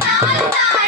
Now it's time.